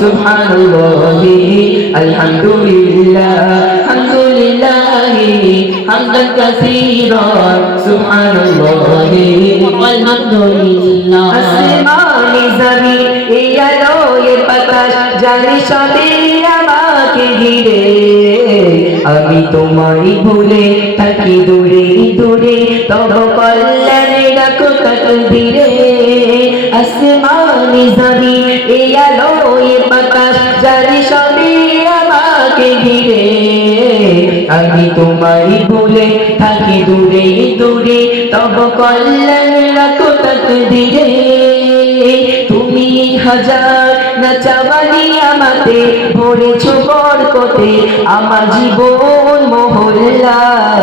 সুবহানাল্লাহ আলহামদুলিল্লাহ হামদুলিল্লাহ হামদান কাসীরা সুবহানাল্লাহ আলহামদুলিল্লাহ। আসমানি জমি এই আলোয়ের বাতাস জানি সবই আমাকে ঘিরে। আমি তোমারই ভুলে থাকি দূরে দূরে তব কল্যাণে রাখো কত ধীরে আসমানি জমি এই আলোয়ের বাতাস, জানি সবে আমাকে ঘিরে। আমি তোমারই ভুলে থাকি দূরে দূরে, তব কল্যাণ রাখো তত ধীরে তুমি হাজার না চাওয়ালি আমাতে, ভরেছ বরকতে, আমার জীবন মহল্লায়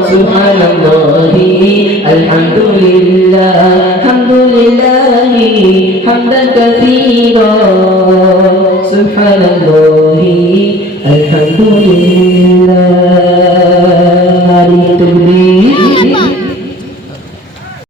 حمدا كثيرا سبحان الله الحمد لله